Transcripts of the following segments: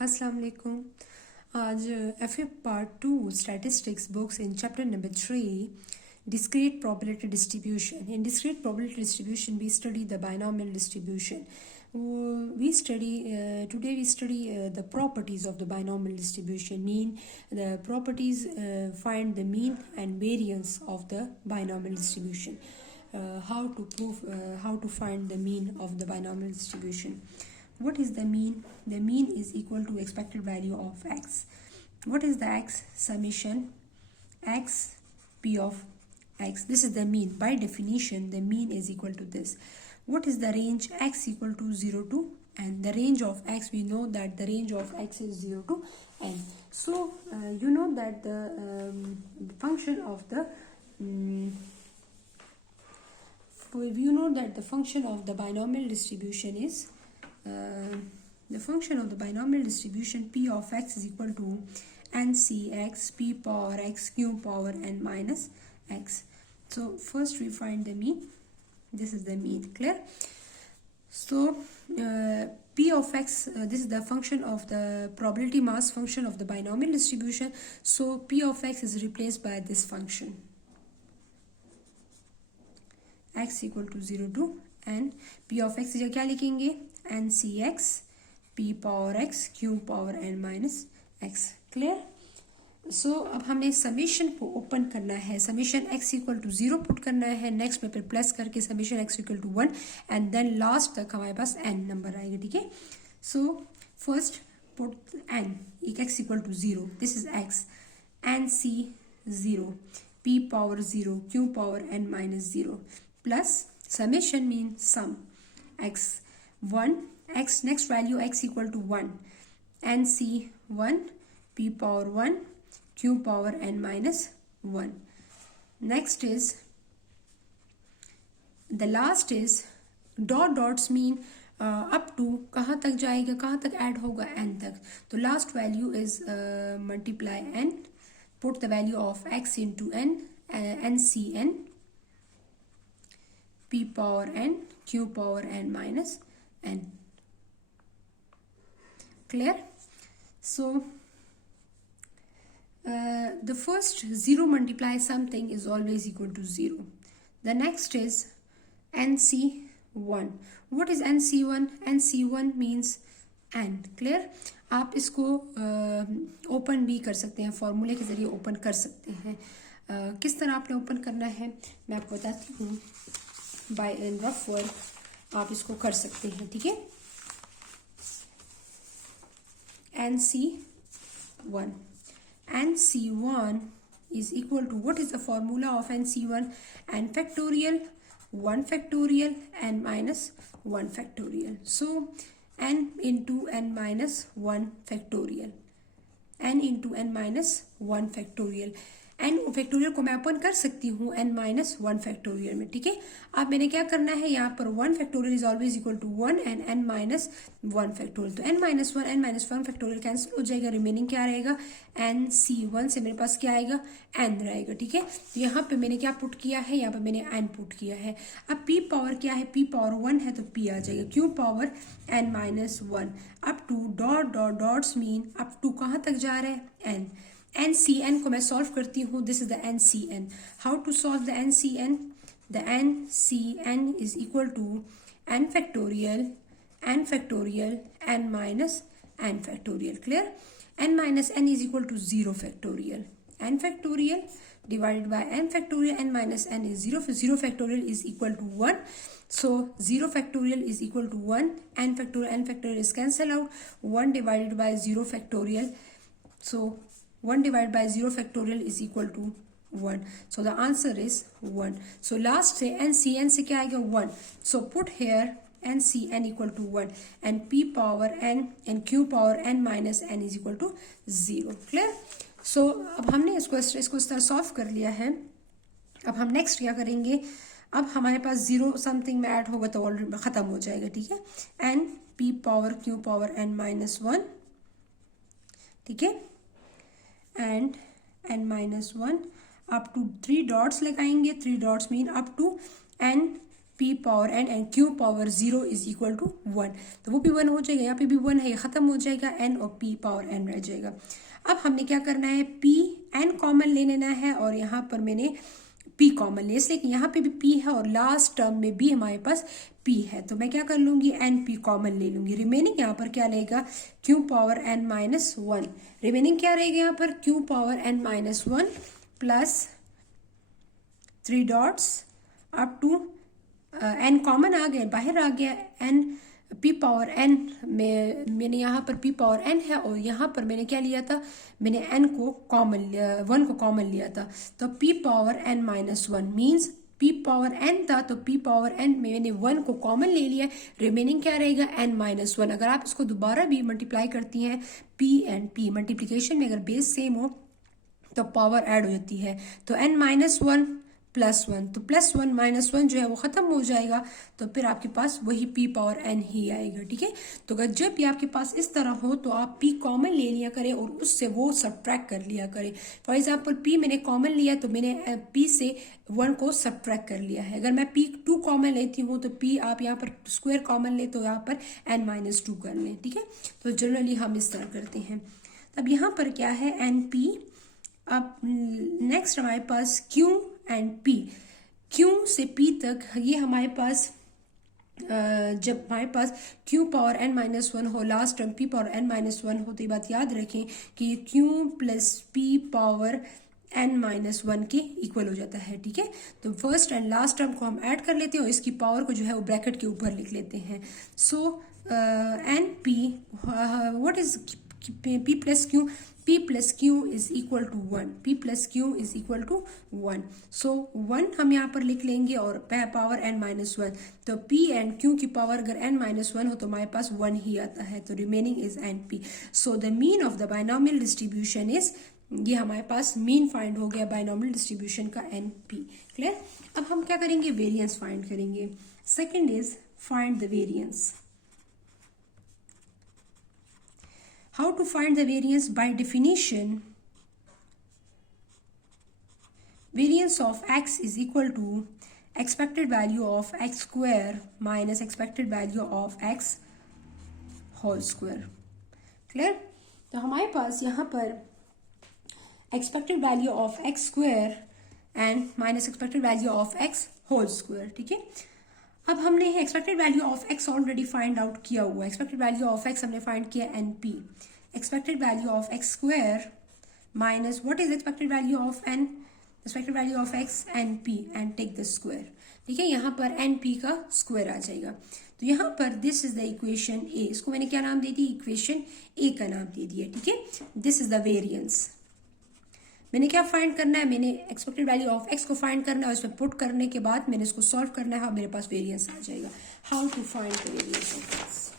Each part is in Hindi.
अस्सलाम वालेकुम। आज F part 2 statistics books in chapter number 3 discrete probability distribution. In discrete probability distribution we study the binomial distribution. Today we study the properties of the binomial distribution. The properties find the mean and variance of the binomial distribution. How to find the mean of the binomial distribution. What is the mean? The mean is equal to expected value of x. What is the x? Summation x p of x. This is the mean. By definition, the mean is equal to this. What is the range? X equal to 0 to n. The range of x, we know that the range of x is 0 to n. So, you know that the function of the function of the binomial distribution is the function of the binomial distribution p of x is equal to ncx p power x q power n minus x. So first we find the mean. This is the mean. Clear? So p of x, this is the function of the probability mass function of the binomial distribution. So p of x is replaced by this function, x equal to 0 to n. p of x क्या लिखेंगे? ncx p power x q power n minus x. Clear? So अब हमें समेशन को ओपन करना है. Summation x equal to 0 put करना है. नेक्स्ट में फिर प्लस करके summation x equal to 1 and then last तक हमारे पास n नंबर आएगा. ठीक है? So first put n x equal to 0. This is x. nc 0 p power 0 q power n minus 0 plus summation means sum x 1 x next value x equal to 1 nc 1 p power 1 q power n minus 1. Next is the last is dots mean up to कहाँ तक जाएगा, कहाँ तक ऐड होगा? n तक. तो last value is multiply n, put the value of x into n, ncn p power n q power n minus n. Clear? So the first 0 multiply something is always equal to 0. The next is nc1. What is nc1? nc1 means n. Clear? आप इसको ओपन भी कर सकते हैं, फॉर्मूले के जरिए ओपन कर सकते हैं. किस तरह आपने ओपन करना है मैं आपको बताती हूँ. बाय एन रफ वर्क आप इसको कर सकते हैं. ठीक है? nc1 is equal to, what is the formula of nc1? n factorial 1 factorial n minus 1 factorial. So n into n minus 1 factorial, n into n minus 1 factorial. n factorial को मैं ओपन कर सकती हूँ n माइनस 1 फैक्टोरियल में. ठीक है? अब मैंने क्या करना है, यहाँ पर 1 factorial is always equal to 1 and n minus 1 factorial. तो n माइनस 1 फैक्टोरियल कैंसिल हो जाएगा. रिमेनिंग क्या रहेगा? nc1 से मेरे पास क्या आएगा? n रहेगा. ठीक है? तो यहाँ पे मैंने क्या पुट किया है? यहाँ पे मैंने n पुट किया है. अब p पावर क्या है? p पावर 1 है तो p आ जाएगा. q power n minus 1 up to dots mean up to कहाँ तक जा रहा है? n. ncn को मैं सॉल्व करती हूँ. This is the ncn. How to solve the ncn? The ncn is equal to n factorial n minus n factorial. Clear? n minus n is equal to 0 factorial. n factorial divided by n factorial n minus n is 0. 0 factorial is equal to 1. So 0 factorial is equal to 1. n factorial is cancel out. 1 divided by 0 factorial. So 1 divided by 0 factorial is equal to 1. So the answer is 1. So last say ncn से क्या आएगा? 1. So put here ncn equal to 1 and p power n and q power n minus n is equal to 0. Clear? So अब हमने इसको इस तरह सॉल्व कर लिया है. अब हम नेक्स्ट क्या करेंगे? अब हमारे पास 0 समथिंग में ऐड होगा तो ऑलरेडी ख़त्म हो जाएगा. ठीक है? n p power q power n minus 1. ठीक है? And n minus 1 up to 3 dots लगाएंगे. 3 dots mean up to n p power n and q power 0 is equal to 1। तो वो भी 1 हो जाएगा, यहाँ पे भी 1 है, ये खत्म हो जाएगा, n और p पावर n रह जाएगा। अब हमने क्या करना है, p n कॉमन ले लेना है और यहाँ पर मैंने p कॉमन ले, इसलिए कि यहाँ पे भी p है और लास्ट टर्म में भी हमारे पास p है। तो मैं क्या कर लूंगी, n p कॉमन ले लूंगी। रिमेनिंग यहाँ पर क्या रहेगा, q power n minus 1। Remaining क्या रहेगा यहाँ पर, q power n minus 1 plus 3 dots up to n common आ गए, बाहर आ गया, n p पावर n में मैंने यहाँ पर p पावर n है और यहाँ पर मैंने क्या लिया था, मैंने n को कॉमन 1 को कॉमन लिया था। तो p power n minus 1 means p power n था, तो p पावर n में मैंने 1 को कॉमन ले लिया। रिमेनिंग क्या रहेगा, n माइनस 1। अगर आप इसको दोबारा भी मल्टीप्लाई करती हैं p एंड p, मल्टीप्लीकेशन में अगर बेस सेम हो तो पावर ऐड हो जाती है। तो n माइनस 1 प्लस 1, तो प्लस 1 माइनस 1 जो है वो खत्म हो जाएगा, तो फिर आपके पास वही p पावर n ही आएगा। ठीक है, तो अगर जब भी आपके पास इस तरह हो तो आप p कॉमन ले लिया करें और उससे वो सब्ट्रैक्ट कर लिया करें। फॉर एग्जांपल p मैंने कॉमन लिया तो मैंने p से 1 को सब्ट्रैक्ट कर लिया है। अगर मैं p 2 कॉमन लेती हूँ तो p आप यहाँ पर स्क्वायर कॉमन ले तो यहाँ पर n माइनस 2 कर लें। ठीक है, तो जनरली हम इस तरह करते हैं। अब यहाँ पर क्या है, np। अब नेक्स्ट हमारे पास q एंड p, q से p तक ये हमारे पास जब हमारे पास q पावर n माइनस 1 हो, last term p power n minus 1 हो, तो ये बात याद रखें कि q plus p power n minus 1 के इक्वल हो जाता है। ठीक है, तो फर्स्ट एंड लास्ट टर्म को हम ऐड कर लेते हैं और इसकी पावर को जो है वो ब्रैकेट के ऊपर लिख लेते हैं। So n p what is p plus q, p plus q is equal to 1, p plus q is equal to 1। so 1 हम यहाँ पर लिख लेंगे और पावर n माइनस 1, तो p एंड q की पावर अगर n माइनस 1 हो तो हमारे पास 1 ही आता है, तो remaining is np। So the mean of the binomial distribution is, ये हमारे पास मीन फाइंड हो गया बाइनोमियल डिस्ट्रीब्यूशन का np। क्लियर, अब हम क्या करेंगे, वेरिएंस फाइंड करेंगे। Second is find the variance. How to find the variance? By definition, variance of x is equal to expected value of x square minus expected value of x whole square। Clear? तो हमारे पास यहाँ पर expected value of x square and minus expected value of x whole square। ठीक है, अब हमने expected value of x already find out किया हुआ है। एक्सपेक्टेड वैल्यू ऑफ x हमने फाइंड किया np। Expected value of x square minus what is expected value of n, expected value of x np and take the square. ठीक है, यहाँ पर np का स्क्वायर आ जाएगा। तो यहाँ पर this is the equation a, इसको मैंने क्या नाम दे दिया, इक्वेशन a का नाम दे दिया। ठीक है, दिस इज द वेरिएंस। मैंने क्या फाइंड करना है, मैंने एक्सपेक्टेड वैल्यू ऑफ x को फाइंड करना है और इसमें पुट करने के बाद मैंने इसको सॉल्व करना है और मेरे पास वेरिएंस आ जाएगा। How to find the variance of x।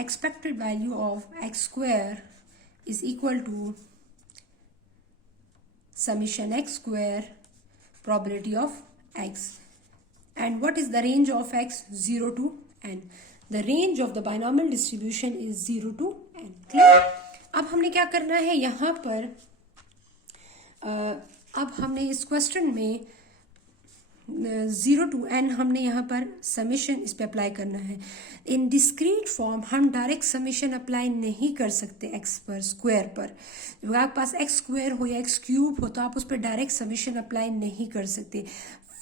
Expected value of x square is equal to summation x square probability of x, and what is the range of x, 0 to n। The range of the binomial distribution is 0 to n। Clear? अब हमने क्या करना है यहाँ पर, अब हमने इस क्वेश्चन में 0 to n हमने यहाँ पर समीशन इस पे अप्लाई करना है। इन डिस्क्रीट फॉर्म हम डायरेक्ट समीशन अप्लाई नहीं कर सकते x पर, स्क्वायर पर। जब आपके पास x स्क्वायर हो या x क्यूब हो तो आप उस पर डायरेक्ट समीशन अप्लाई नहीं कर सकते।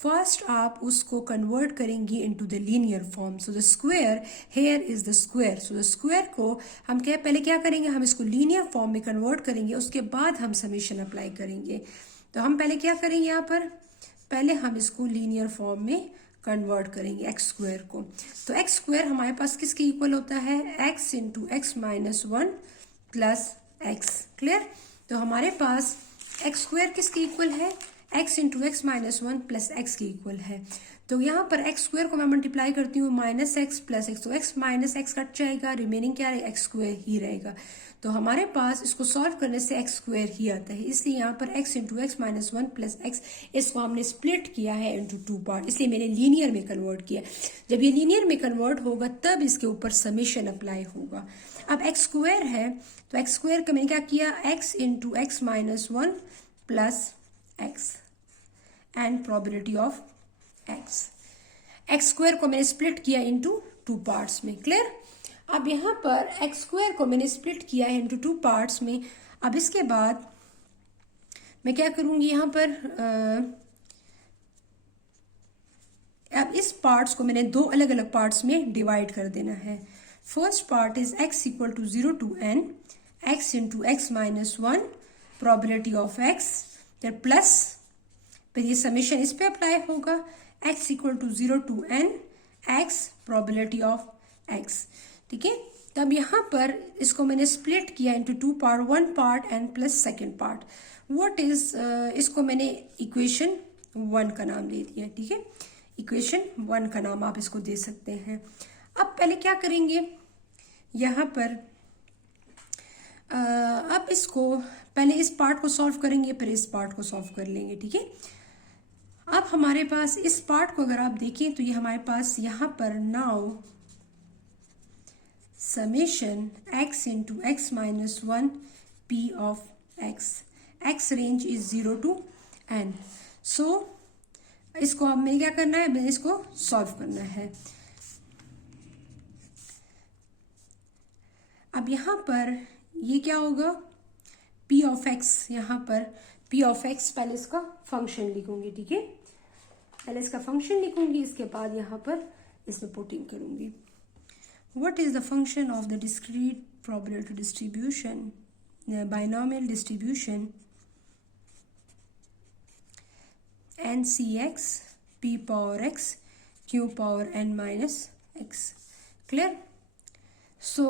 फर्स्ट आप उसको कन्वर्ट करेंगी into the linear form. So the square here is the square. So the square को हम क्या पहले क्या करेंगे, हम इसको लीनियर फॉर्म में कन्वर्ट करेंगे, उसके बाद हम समीशन अप्लाई करेंगे। तो हम पहले क्या करेंगे यहाँ पर, पहले हम इसको लीनियर फॉर्म में कन्वर्ट करेंगे एक्स स्क्वायर को। तो एक्स स्क्वायर हमारे पास किसके इक्वल होता है, x into x minus 1 plus x. Clear, तो हमारे पास एक्स स्क्वायर किसके इक्वल है, x into x minus 1 plus x के इक्वल है। तो यहाँ पर एक्स स्क्वायर को मैं मल्टीप्लाई करती हूँ माइनस एक्स प्लस एक्स, तो एक्स माइनस एक्स कट जाएगा, रिमेनिंग क्या रहेगा, एक्स स्क्वायर ही रहेगा। तो हमारे पास इसको सॉल्व करने से एक्स स्क्वायर ही आता है, इसलिए यहाँ पर x into x minus 1 plus x, इसको हमने स्प्लिट किया है इंटू 2 पार्ट, इसलिए मैंने लीनियर में कन्वर्ट किया। जब ये लीनियर में कन्वर्ट होगा तब इसके ऊपर समेशन अप्लाई होगा। अब एक्स स्क्वायर है तो एक्स स्क्वायर का मैंने क्या किया, x into x minus 1 plus x and probability of x. X square को मैंने स्प्लिट किया इनटू 2 पार्ट्स में। क्लियर? अब यहाँ पर एक्स स्क्वायर को मैंने स्प्लिट किया है इनटू 2 पार्ट्स में। अब इसके बाद मैं क्या करूंगी यहाँ पर, अब इस पार्ट्स को मैंने 2 अलग अलग पार्ट्स में डिवाइड कर देना है। First part is x equal to 0 to n x into x minus 1 probability of x, फिर प्लस, फिर ये समेशन इस पे अप्लाई होगा, x equal to 0 to n x probability of x। ठीक है, तब यहाँ पर इसको मैंने स्प्लिट किया into 2 part, 1 part and plus second part. What is, इसको मैंने इक्वेशन 1 का नाम दे दिया। ठीक है, इक्वेशन 1 का नाम आप इसको दे सकते हैं। अब पहले क्या करेंगे यहाँ पर, अब इसको पहले इस पार्ट को सॉल्व करेंगे, फिर इस पार्ट को सॉल्व कर लेंगे। ठीक है, अब हमारे पास इस पार्ट को अगर आप देखें तो ये हमारे पास यहाँ पर now summation x into x minus 1 p of x, x range is 0 to n। So इसको अब मैंने क्या करना है, मैंने इसको सॉल्व करना है। अब यहाँ पर ये क्या होगा, p ऑफ x, यहाँ पर p ऑफ x पहले इसका फंक्शन लिखूंगी। ठीक है, पहले इसका फंक्शन लिखूंगी, इसके बाद यहाँ पर इसमें पुटिंग करूंगी। What is the function of the discrete probability distribution, binomial distribution NCX p power x q power n minus x। Clear? So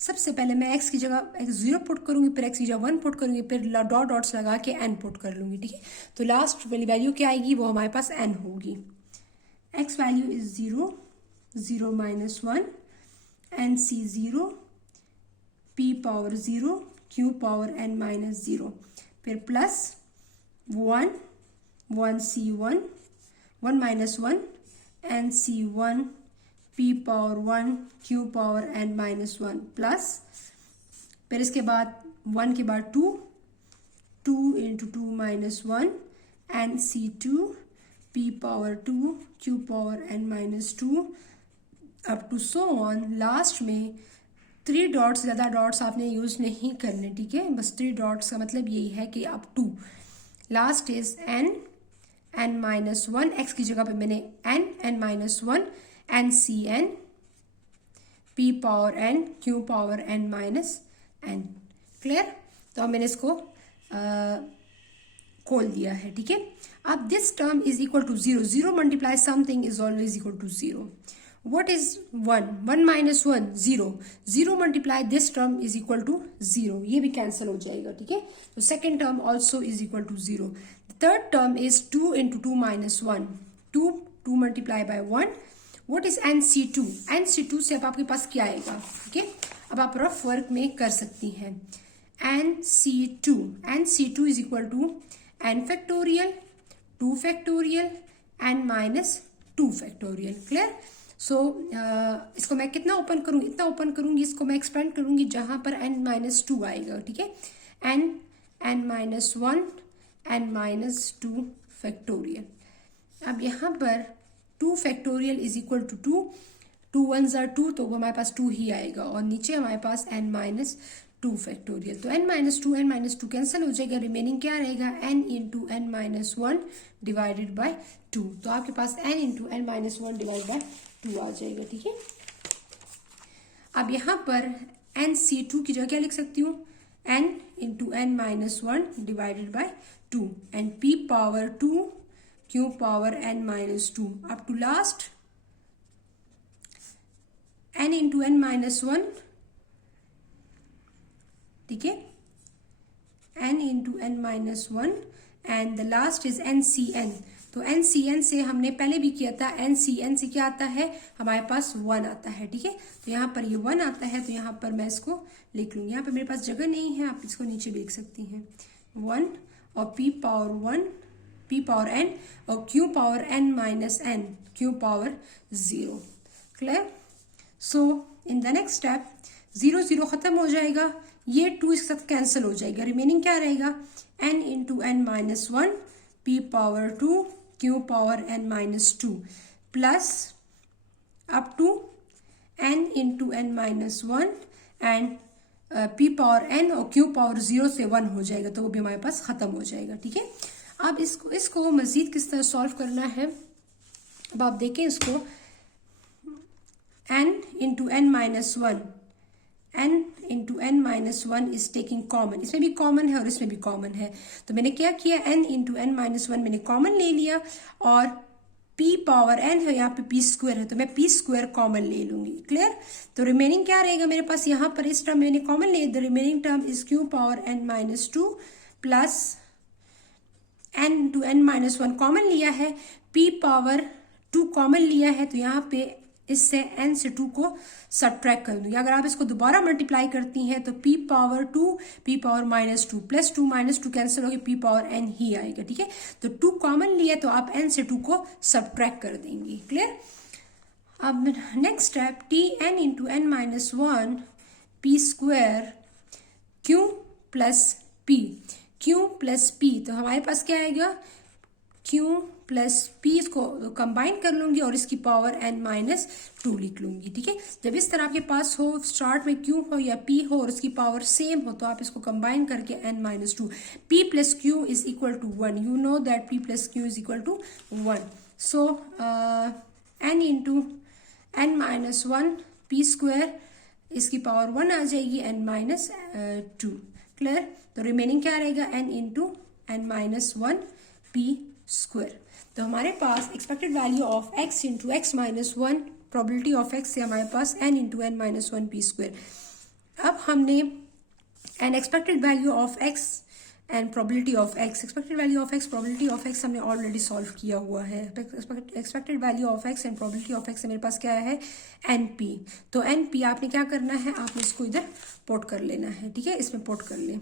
सबसे पहले मैं x की जगह x0 पुट करूंगी, फिर x की जगह 1 पुट करूंगी, फिर डॉट डॉट्स लगा के n पुट कर लूंगी। ठीक है, तो लास्ट वाली वैल्यू क्या आएगी, वो हमारे पास n होगी। x value is 0, 0 minus 1, NC 0, p power 0 q power n minus 0, फिर plus 1, 1C1, 1 minus 1, NC1 p power 1 q power n minus 1, plus, फिर इसके बाद 1 के बाद 2, 2 into 2 minus 1, NC2 p power 2 q power n minus 2, up to so on. Last में 3 डॉट्स, ज़्यादा डॉट्स आपने यूज नहीं करने। ठीक है, बस 3 डॉट्स का मतलब यही है कि up to last is n minus 1, x की जगह पे मैंने n minus 1, NCn p power n q power n minus n। Clear? तो अब मैंने इसको खोल दिया है। ठीक है, अब this term is equal to 0, 0 multiply something is always equal to 0। What is 1? 1 minus 1, 0. 0 multiply this term is equal to 0. ये भी cancel हो जाएगा। ठीक है, तो second term also is equal to 0. The third term is 2 into 2 minus 1. 2 multiply by 1. What is NC2? NC2 से अब आपके पास क्या आएगा? ठीक है, अब आप रफ वर्क में कर सकती हैं। NC2 is equal to n factorial, 2 factorial, n minus 2 factorial. Clear? सो इसको मैं कितना ओपन करूंगी, इतना ओपन करूंगी, इसको मैं एक्सपेंड करूंगी जहां पर n माइनस 2 आएगा। ठीक है, n minus 1, n minus 2 factorial. अब यहाँ पर 2 factorial is equal to 2, 2 1s are 2, तो हमारे पास 2 ही आएगा, और नीचे हमारे पास n माइनस 2 फैक्टोरियल। तो n माइनस 2 कैंसिल हो जाएगा, रिमेनिंग क्या रहेगा, n into n minus 1 divided by 2। तो आपके पास n into n minus 1 divide by 2 आ जाएगा। ठीक है, अब यहाँ पर NC2 की जगह क्या लिख सकती हूँ, n into n minus 1 divided by 2 and p power 2 q power n minus 2 up to last n into n minus 1। ठीक है, n into n minus 1 and the last is NCn। तो NCn से हमने पहले भी किया था, NCn से क्या आता है, हमारे पास 1 आता है। ठीक है, तो यहाँ पर ये 1 आता है, तो यहाँ पर मैं इसको लिख लूंगी। यहाँ पर मेरे पास जगह नहीं है, आप इसको नीचे भी लिख सकती हैं, 1 और p power 1, p power n और q power n minus n, q power 0। Clear? So in the next step 0 0 खत्म हो जाएगा, ये 2 इसके साथ कैंसिल हो जाएगा, रिमेनिंग क्या रहेगा n into n minus one p power 2 q power n minus 2 plus up to n into n minus one and p power n और q पावर 0 से 1 हो जाएगा, तो वो भी हमारे पास खत्म हो जाएगा। ठीक है, अब इसको मजीद किस तरह सॉल्व करना है, अब आप देखें इसको n into n minus one, n into n minus one is taking common, इसमें भी कॉमन है और इसमें भी कॉमन है, तो मैंने क्या किया n into n minus one मैंने कॉमन ले लिया और p पावर n है, यहाँ पे p स्क्वायर है तो मैं p स्क्वायर कॉमन ले लूंगी। क्लियर, तो रिमेनिंग क्या रहेगा मेरे पास, यहाँ पर इस टर्म मैंने कॉमन ले, the remaining term is q power n minus two plus n two n minus one common लिया है, p पावर 2 कॉमन लिया है, तो यहाँ पे इससे n से 2 को सब्ट्रैक्ट कर दूंगी। अगर आप इसको दोबारा मल्टीप्लाई करती हैं तो p power 2 p power minus 2 plus 2 minus 2 cancel होगी, p पावर n ही आएगा। ठीक है, तो 2 कॉमन लिया तो आप n से 2 को सब्ट्रैक्ट कर देंगी। क्लियर, अब next step t n into n minus one p square q plus p, q plus p, तो हमारे पास क्या आएगा q प्लस p को कंबाइन कर लूंगी और इसकी पावर n माइनस 2 लिख लूंगी। ठीक है, जब इस तरह आपके पास हो स्टार्ट में q हो या p हो और उसकी पावर सेम हो तो आप इसको कंबाइन करके n minus 2, p plus q is equal to 1, you know that p plus q is equal to 1, so n into n minus one p square इसकी पावर 1 आ जाएगी n माइनस 2। क्लियर, तो रिमेनिंग क्या रहेगा n into n minus one p square, तो हमारे पास expected value of x into x minus one, probability of x से हमारे पास n into n minus one p square. अब हमने n expected value of x and probability of x, expected value of x probability of x हमने ऑलरेडी सॉल्व किया हुआ है। Expected value of x and probability of x से मेरे पास क्या है np, तो np आपने क्या करना है, आपने इसको इधर पुट कर लेना है। ठीक है, इसमें पुट कर लें,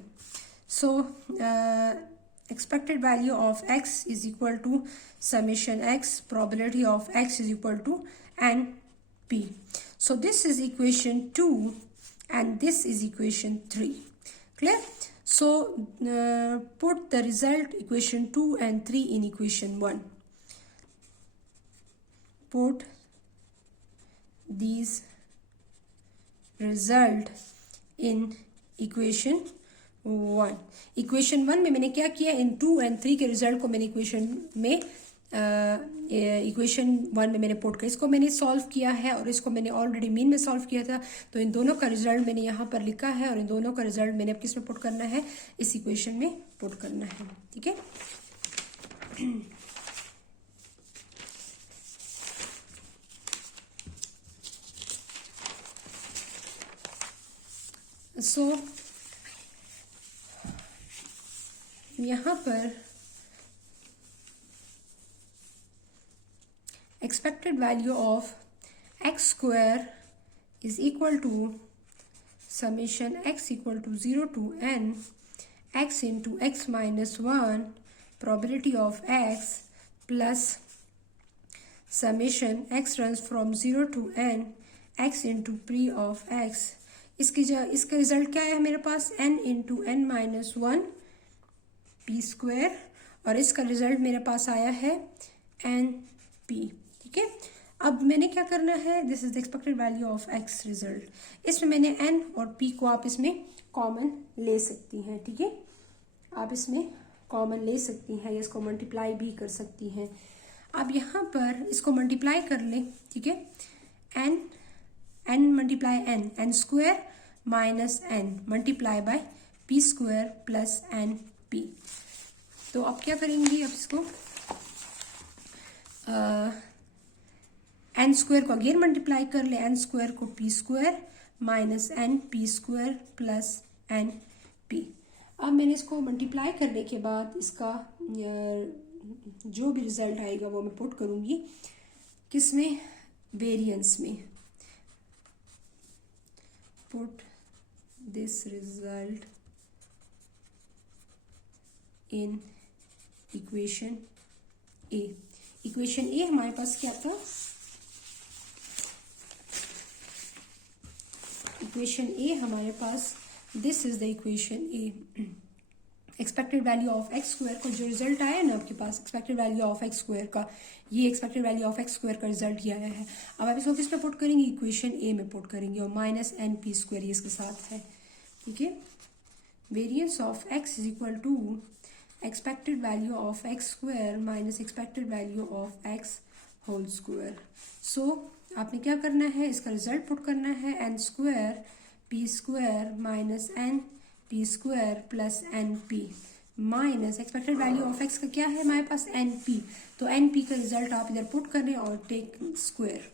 सो expected value of x is equal to summation x, probability of x is equal to np. So this is equation 2 and this is equation 3. Clear? So put the result equation 2 and 3 in equation 1. Put these result in equation 1। Equation 1 में मैंने क्या किया, इन 2 एंड 3 के रिजल्ट को मैंने इक्वेशन 1 में मैंने पुट किया, इसको मैंने सॉल्व किया है और इसको मैंने ऑलरेडी मीन में सॉल्व किया था, तो इन दोनों का रिजल्ट मैंने यहाँ पर लिखा है और इन दोनों का रिजल्ट मैंने अब किस में पुट करना है, इस इक्वेशन में पुट करना है। ठीक है, सो यहाँ पर expected value of x square is equal to summation x equal to 0 to n x into x minus one probability of x plus summation x runs from 0 to n x into p of x। इसका रिजल्ट क्या है मेरे पास, n into n minus one p square और इसका रिजल्ट मेरे पास आया है एन पी। ठीक है, अब मैंने क्या करना है, this is the expected value of x result, इसमें मैंने एन और पी को आप इसमें कॉमन ले सकती हैं। ठीक है, आप इसमें कॉमन ले सकती हैं या इसको मल्टीप्लाई भी कर सकती हैं। अब यहाँ पर इसको मल्टीप्लाई कर लें। ठीक है, n multiply n square minus n multiply by p square plus n p. तो अब क्या करेंगी, अब इसको एन स्क्वायर को अगेन मल्टीप्लाई कर ले, एन स्क्वायर को p square minus n p square plus n p. अब मैंने इसको मल्टीप्लाई करने के बाद इसका जो भी रिजल्ट आएगा वो मैं पुट करूंगी किसमें, वेरिएंस में। Put this result in equation A. Equation A हमारे पास क्या था, इक्वेशन ए हमारे पास this is the equation A. Expected value of x square का जो रिजल्ट आया है ना आपके पास, expected value of x square का, ये expected value of x square का रिजल्ट ये आया है। अब आप इसको किस में पुट करेंगे, इक्वेशन ए में पुट करेंगे, और माइनस एन पी स्क्वायर ये इसके साथ है, ठीक है। Variance of x is equal to expected value of x square minus expected value of x whole square. So आपने क्या करना है, इसका रिजल्ट पुट करना है, n square p square minus n p square plus n p minus expected value of x का क्या है हमारे पास, एन पी। तो एन पी का रिजल्ट आप इधर पुट करें और टेक स्क्वायर,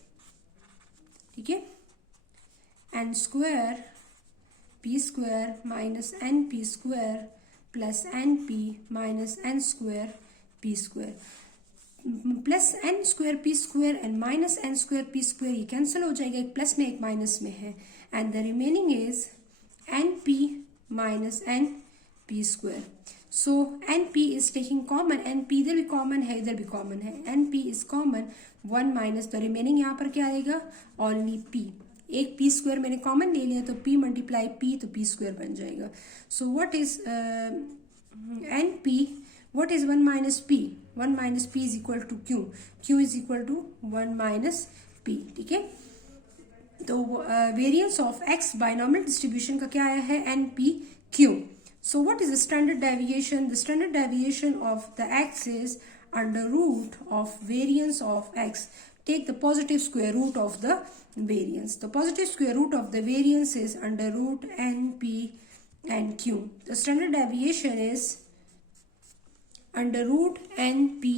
ठीक है। N square p square minus n p square plus n p minus n square p square, plus n square p square and minus n square p square, ये कैंसिल हो जाएगा, एक प्लस में एक माइनस में है, and the remaining is n p minus n p square. So n p is taking common, n p इधर भी कॉमन है इधर भी कॉमन है, n p is common, 1 minus the remaining यहाँ पर क्या आएगा, ओनली पी। एक पी स्क्वायर मैंने कॉमन ले लिया तो पी मल्टीप्लाई पी तो पी स्क्वायर बन जाएगा। So what is n p, what is 1 minus p, 1 minus p is equal to q, q is equal to 1 minus p, ठीक है। तो variance of x binomial distribution का क्या आया है, n p q. So what is the standard deviation, the standard deviation of the x is under root of variance of x, take the positive square root of the variance. The positive square root of the variance is under root np and q. The standard deviation is under root np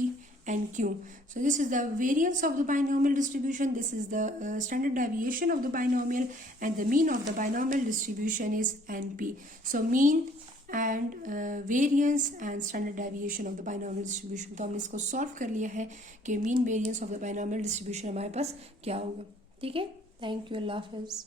and q. So this is the variance of the binomial distribution, this is the standard deviation of the binomial, and the mean of the binomial distribution is np. So mean and variance and standard deviation of the binomial distribution. तो हमने इसको सॉल्व कर लिया है कि mean variance of the binomial distribution हमारे पास क्या होगा, ठीक है। थैंक यू, अल्लाह हाफिज़।